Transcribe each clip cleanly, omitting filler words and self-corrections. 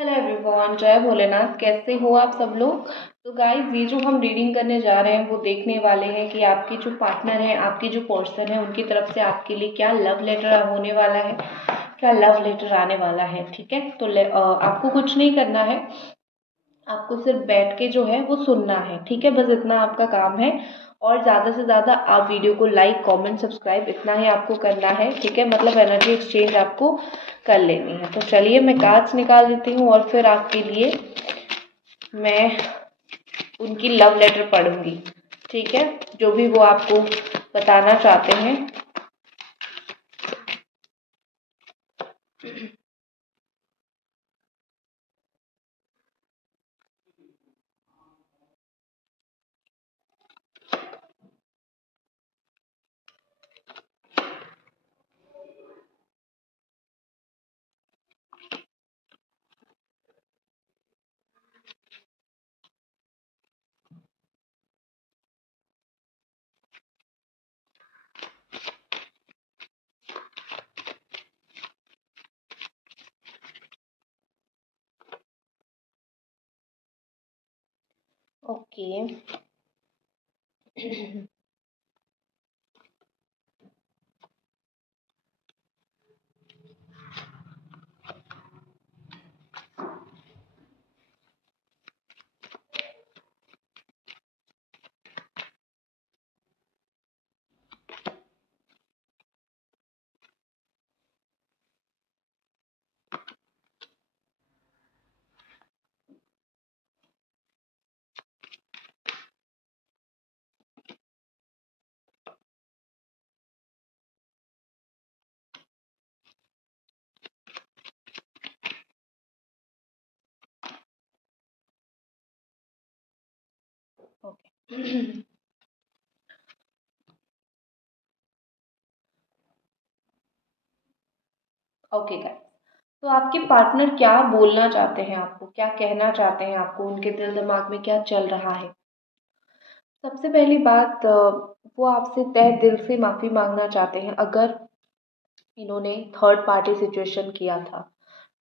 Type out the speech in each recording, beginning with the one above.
Hello everyone, जय भोलेनाथ। कैसे हो आप सब लोग। तो गाइस, ये जो हम रीडिंग करने जा रहे हैं वो देखने वाले हैं कि आपके जो पार्टनर है, आपके जो पर्सन है, उनकी तरफ से आपके लिए क्या लव लेटर होने वाला है, क्या लव लेटर आने वाला है। ठीक है, तो आपको कुछ नहीं करना है, आपको सिर्फ बैठ के जो है वो सुनना है। ठीक है, बस इतना आपका काम है। और ज़्यादा से ज़्यादा आप वीडियो को लाइक कमेंट सब्सक्राइब इतना ही आपको करना है। ठीक है, मतलब एनर्जी एक्सचेंज आपको कर लेनी है। तो चलिए मैं कार्ड्स निकाल देती हूँ और फिर आपके लिए मैं उनकी लव लेटर पढ़ूंगी। ठीक है, जो भी वो आपको बताना चाहते हैं। ओके। ओके। ओके गाइस, तो आपके पार्टनर क्या बोलना चाहते हैं आपको, क्या कहना चाहते हैं आपको, उनके दिल दिमाग में क्या चल रहा है। सबसे पहली बात, वो आपसे तहे दिल से माफ़ी मांगना चाहते हैं। अगर इन्होंने थर्ड पार्टी सिचुएशन किया था,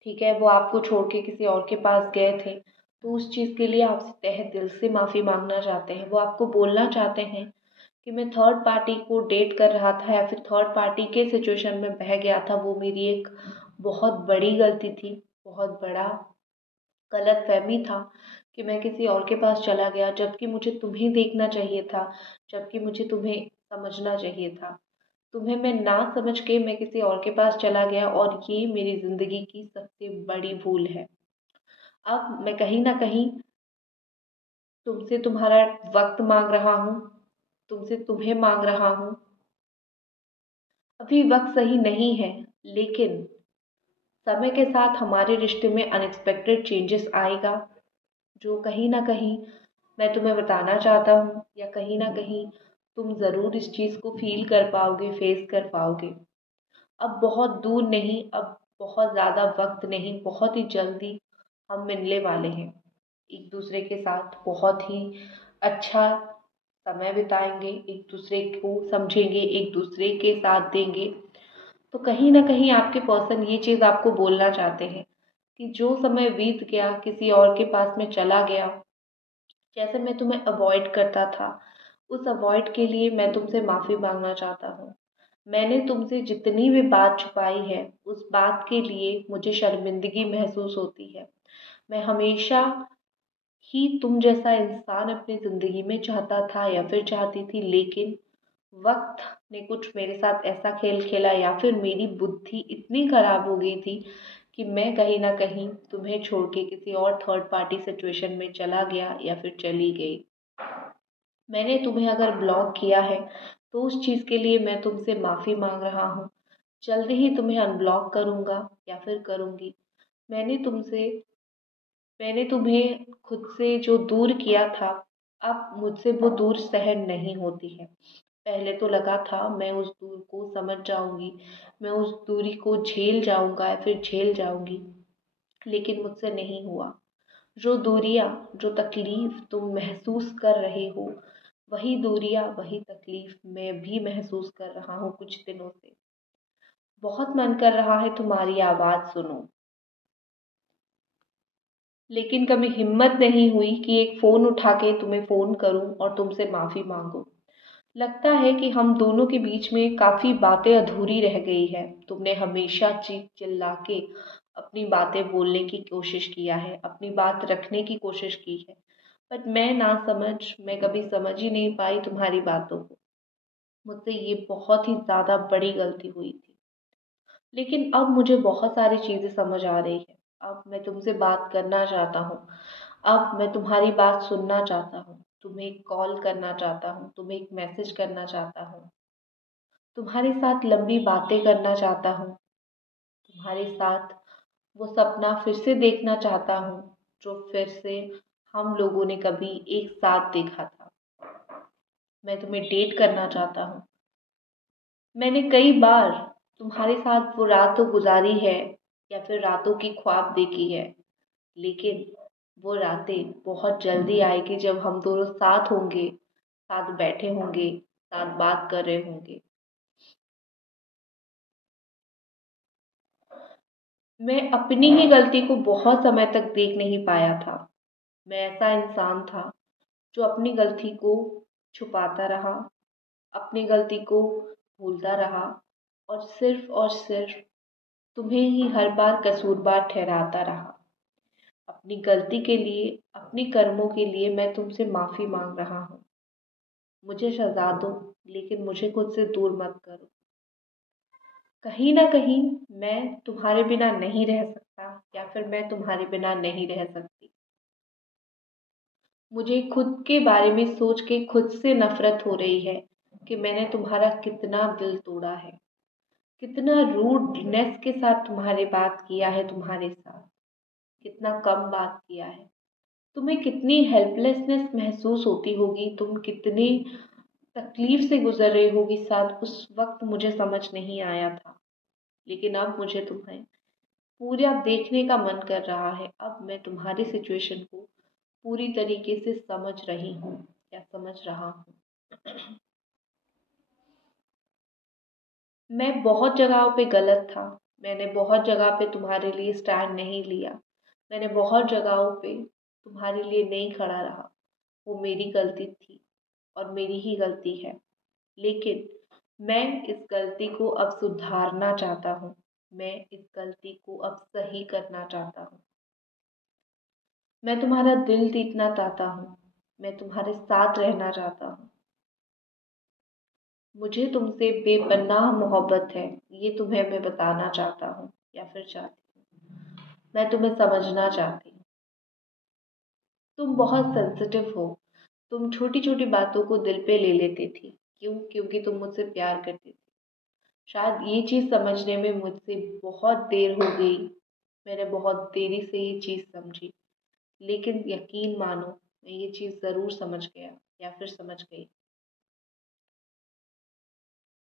ठीक है, वो आपको छोड़ के किसी और के पास गए थे, तो उस चीज़ के लिए आपसे तहे दिल से माफ़ी मांगना चाहते हैं। वो आपको बोलना चाहते हैं कि मैं थर्ड पार्टी को डेट कर रहा था या फिर थर्ड पार्टी के सिचुएशन में बह गया था, वो मेरी एक बहुत बड़ी गलती थी, बहुत बड़ा गलतफ़हमी था कि मैं किसी और के पास चला गया, जबकि मुझे तुम्हें देखना चाहिए था, जबकि मुझे तुम्हें समझना चाहिए था। तुम्हें मैं ना समझ के मैं किसी और के पास चला गया और ये मेरी ज़िंदगी की सबसे बड़ी भूल है। अब मैं कहीं न कहीं तुमसे तुम्हारा वक़्त माँग रहा हूँ, तुमसे तुम्हें माँग रहा हूँ। अभी वक़्त सही नहीं है, लेकिन समय के साथ हमारे रिश्ते में अनएक्सपेक्टेड चेंजेस आएगा, जो कहीं न कहीं मैं तुम्हें बताना चाहता हूँ, या कहीं न कहीं तुम ज़रूर इस चीज़ को फ़ील कर पाओगे, फ़ेस कर पाओगे। अब बहुत दूर नहीं, अब बहुत ज़्यादा वक़्त नहीं, बहुत ही जल्दी हम मिलने वाले हैं। एक दूसरे के साथ बहुत ही अच्छा समय बिताएँगे, एक दूसरे को समझेंगे, एक दूसरे के साथ देंगे। तो कहीं न कहीं आपके पर्सन ये चीज़ आपको बोलना चाहते हैं कि जो समय बीत गया, किसी और के पास में चला गया, जैसे मैं तुम्हें अवॉइड करता था, उस अवॉइड के लिए मैं तुमसे माफ़ी माँगना चाहता हूँ। मैंने तुमसे जितनी भी बात छुपाई है, उस बात के लिए मुझे शर्मिंदगी महसूस होती है। मैं हमेशा ही तुम जैसा इंसान अपनी ज़िंदगी में चाहता था या फिर चाहती थी, लेकिन वक़्त ने कुछ मेरे साथ ऐसा खेल खेला, या फिर मेरी बुद्धि इतनी ख़राब हो गई थी कि मैं कहीं न कहीं तुम्हें छोड़ के किसी और थर्ड पार्टी सिचुएशन में चला गया या फिर चली गई। मैंने तुम्हें अगर ब्लॉक किया है, तो उस चीज़ के लिए मैं तुमसे माफ़ी माँग रहा हूँ। जल्दी ही तुम्हें अनब्लॉक करूँगा या फिर करूँगी। मैंने तुमसे मैंने तुम्हें खुद से जो दूर किया था, अब मुझसे वो दूर सहन नहीं होती है। पहले तो लगा था मैं उस दूर को समझ जाऊँगी, मैं उस दूरी को झेल जाऊँगा या फिर झेल जाऊँगी, लेकिन मुझसे नहीं हुआ। जो दूरियाँ, जो तकलीफ़ तुम महसूस कर रहे हो, वही दूरियाँ, वही तकलीफ़ मैं भी महसूस कर रहा हूँ कुछ दिनों से। बहुत मन कर रहा है तुम्हारी आवाज़ सुनूँ। लेकिन कभी हिम्मत नहीं हुई कि एक फ़ोन उठा के तुम्हें फ़ोन करूं और तुमसे माफ़ी मांगूं। लगता है कि हम दोनों के बीच में काफ़ी बातें अधूरी रह गई है। तुमने हमेशा चीख चिल्ला के अपनी बातें बोलने की कोशिश किया है, अपनी बात रखने की कोशिश की है, बट मैं कभी समझ ही नहीं पाई तुम्हारी बातों को। मुझसे ये बहुत ही ज़्यादा बड़ी गलती हुई थी। लेकिन अब मुझे बहुत सारी चीज़ें समझ आ रही है। अब मैं तुमसे बात करना चाहता हूँ। अब मैं तुम्हारी बात सुनना चाहता हूँ। तुम्हें एक कॉल करना चाहता हूँ, तुम्हें एक मैसेज करना चाहता हूँ, तुम्हारे साथ लंबी बातें करना चाहता हूँ, तुम्हारे साथ वो सपना फिर से देखना चाहता हूँ जो फिर से हम लोगों ने कभी एक साथ देखा था। मैं तुम्हें डेट करना चाहता हूँ। मैंने कई बार तुम्हारे साथ वो रात तो गुजारी है या फिर रातों की ख्वाब देखी है, लेकिन वो रातें बहुत जल्दी आएगी जब हम दोनों साथ होंगे, साथ बैठे होंगे, साथ बात कर रहे होंगे। मैं अपनी ही गलती को बहुत समय तक देख नहीं पाया था। मैं ऐसा इंसान था जो अपनी गलती को छुपाता रहा, अपनी गलती को भूलता रहा और सिर्फ तुम्हें ही हर बार कसूरवार ठहराता रहा। अपनी गलती के लिए, अपनी कर्मों के लिए मैं तुमसे माफ़ी मांग रहा हूँ। मुझे सजा दो, लेकिन मुझे खुद से दूर मत करो। कहीं न कहीं मैं तुम्हारे बिना नहीं रह सकता या फिर मैं तुम्हारे बिना नहीं रह सकती। मुझे खुद के बारे में सोच के खुद से नफ़रत हो रही है कि मैंने तुम्हारा कितना दिल तोड़ा है, कितना रूडनेस के साथ तुम्हारे बात किया है तुम्हारे साथ, कितना कम बात किया है। तुम्हें कितनी हेल्पलेसनेस महसूस होती होगी, तुम कितनी तकलीफ से गुजर रही होगी साथ, उस वक्त मुझे समझ नहीं आया था। लेकिन अब मुझे तुम्हें पूरा देखने का मन कर रहा है। अब मैं तुम्हारी सिचुएशन को पूरी तरीके से समझ रही हूँ या समझ रहा हूँ। मैं बहुत जगहों पे गलत था। मैंने बहुत जगह पे तुम्हारे लिए स्टैंड नहीं लिया। मैंने बहुत जगहों पे तुम्हारे लिए नहीं खड़ा रहा। वो मेरी गलती थी और मेरी ही गलती है। लेकिन मैं इस गलती को अब सुधारना चाहता हूँ। मैं इस गलती को अब सही करना चाहता हूँ। मैं तुम्हारा दिल जीतना चाहता हूँ। मैं तुम्हारे साथ रहना चाहता हूँ। मुझे तुमसे बेपनाह मोहब्बत है, ये तुम्हें मैं बताना चाहता हूँ या फिर चाहती हूँ। मैं तुम्हें समझना चाहती हूँ। तुम बहुत सेंसिटिव हो। तुम छोटी-छोटी बातों को दिल पे ले लेती थी। क्यों? क्योंकि तुम मुझसे प्यार करती थी। शायद ये चीज़ समझने में मुझसे बहुत देर हो गई। मैंने बहुत देरी से ये चीज़ समझी। लेकिन यकीन मानो, मैं ये चीज़ ज़रूर समझ गया या फिर समझ गई।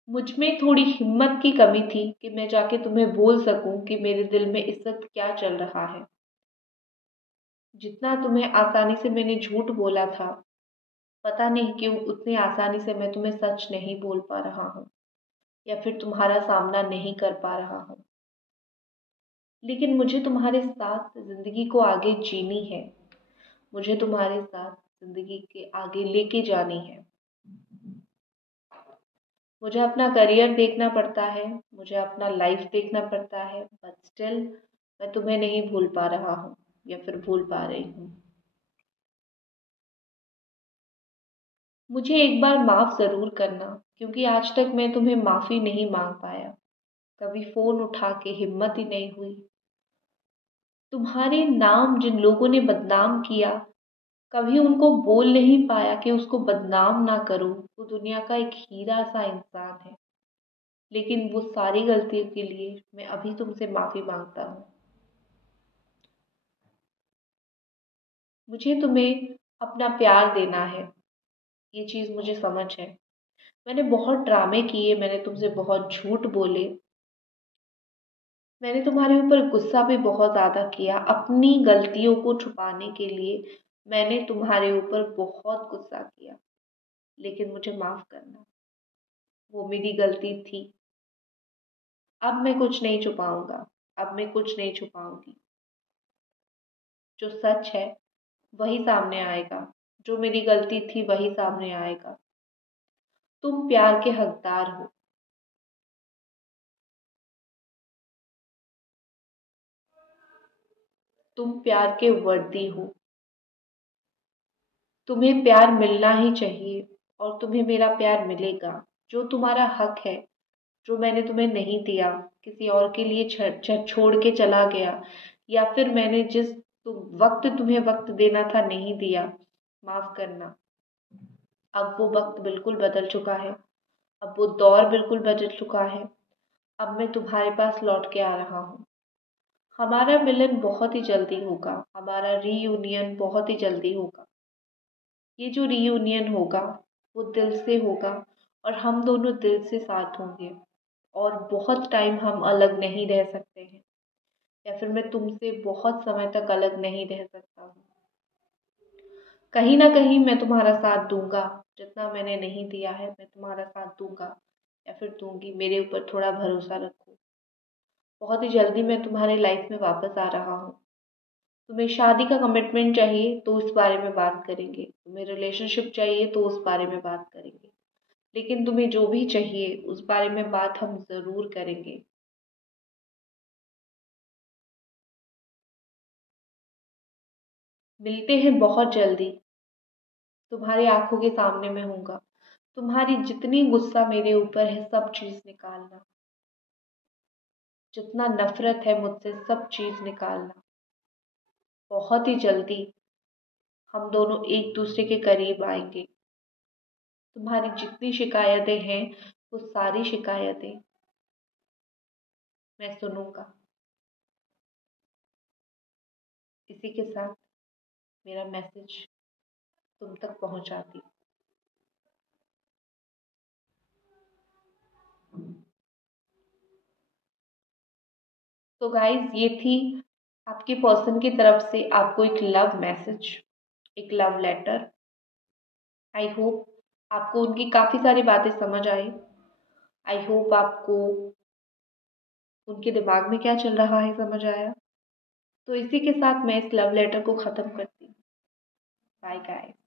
मुझ में थोड़ी हिम्मत की कमी थी कि मैं जाके तुम्हें बोल सकूं कि मेरे दिल में इस वक्त क्या चल रहा है। जितना तुम्हें आसानी से मैंने झूठ बोला था, पता नहीं क्यों उतनी आसानी से मैं तुम्हें सच नहीं बोल पा रहा हूँ या फिर तुम्हारा सामना नहीं कर पा रहा हूँ। लेकिन मुझे तुम्हारे साथ ज़िंदगी को आगे जीनी है। मुझे तुम्हारे साथ ज़िंदगी के आगे लेके जानी है। मुझे अपना करियर देखना पड़ता है, मुझे अपना लाइफ देखना पड़ता है, बट स्टिल मैं तुम्हें नहीं भूल पा रहा हूँ या फिर भूल पा रही हूँ। मुझे एक बार माफ़ ज़रूर करना, क्योंकि आज तक मैं तुम्हें माफ़ी नहीं मांग पाया। कभी फ़ोन उठा के हिम्मत ही नहीं हुई। तुम्हारे नाम जिन लोगों ने बदनाम किया, कभी उनको बोल नहीं पाया कि उसको बदनाम ना करो। वो दुनिया का एक हीरा सा इंसान है। लेकिन वो सारी गलतियों के लिए मैं अभी तुमसे माफ़ी मांगता हूँ। मुझे तुम्हें अपना प्यार देना है, ये चीज़ मुझे समझ है। मैंने बहुत ड्रामे किए, मैंने तुमसे बहुत झूठ बोले, मैंने तुम्हारे ऊपर गुस्सा भी बहुत ज़्यादा किया। अपनी गलतियों को छुपाने के लिए मैंने तुम्हारे ऊपर बहुत गुस्सा किया। लेकिन मुझे माफ़ करना, वो मेरी गलती थी। अब मैं कुछ नहीं छुपाऊंगा, अब मैं कुछ नहीं छुपाऊंगी। जो सच है वही सामने आएगा, जो मेरी गलती थी वही सामने आएगा। तुम प्यार के हकदार हो। तुम प्यार के वर्दी हो। तुम्हें प्यार मिलना ही चाहिए और तुम्हें मेरा प्यार मिलेगा। जो तुम्हारा हक है, जो मैंने तुम्हें नहीं दिया, किसी और के लिए छोड़ के चला गया, या फिर मैंने जिस वक्त तुम्हें वक्त देना था नहीं दिया, माफ करना। अब वो वक्त बिल्कुल बदल चुका है। अब वो दौर बिल्कुल बदल चुका है। अब मैं तुम्हारे पास लौट के आ रहा हूँ। हमारा मिलन बहुत ही जल्दी होगा। हमारा रीयूनियन बहुत ही जल्दी होगा। ये जो रीयूनियन होगा वो दिल से होगा और हम दोनों दिल से साथ होंगे। और बहुत टाइम हम अलग नहीं रह सकते हैं, या फिर मैं तुमसे बहुत समय तक अलग नहीं रह सकता हूँ। कहीं ना कहीं मैं तुम्हारा साथ दूंगा। जितना मैंने नहीं दिया है मैं तुम्हारा साथ दूंगा या फिर दूंगी। मेरे ऊपर थोड़ा भरोसा रखो। बहुत ही जल्दी मैं तुम्हारी लाइफ में वापस आ रहा हूँ। तुम्हें शादी का कमिटमेंट चाहिए तो उस बारे में बात करेंगे। तुम्हें रिलेशनशिप चाहिए तो उस बारे में बात करेंगे। लेकिन तुम्हें जो भी चाहिए उस बारे में बात हम ज़रूर करेंगे। मिलते हैं बहुत जल्दी। तुम्हारी आंखों के सामने मैं हूँगा। तुम्हारी जितनी गुस्सा मेरे ऊपर है सब चीज़ निकालना। जितना नफरत है मुझसे सब चीज़ निकालना। बहुत ही जल्दी हम दोनों एक दूसरे के करीब आएंगे। तुम्हारी जितनी शिकायतें हैं वो सारी शिकायतें मैं सुनूंगा। इसी के साथ मेरा मैसेज तुम तक पहुंचाती हूँ। तो गाइज ये थी आपके पर्सन की तरफ से आपको एक लव मैसेज, एक लव लेटर। आई होप आपको उनकी काफ़ी सारी बातें समझ आई। आई होप आपको उनके दिमाग में क्या चल रहा है समझ आया। तो इसी के साथ मैं इस लव लेटर को ख़त्म करती हूँ। Bye guys.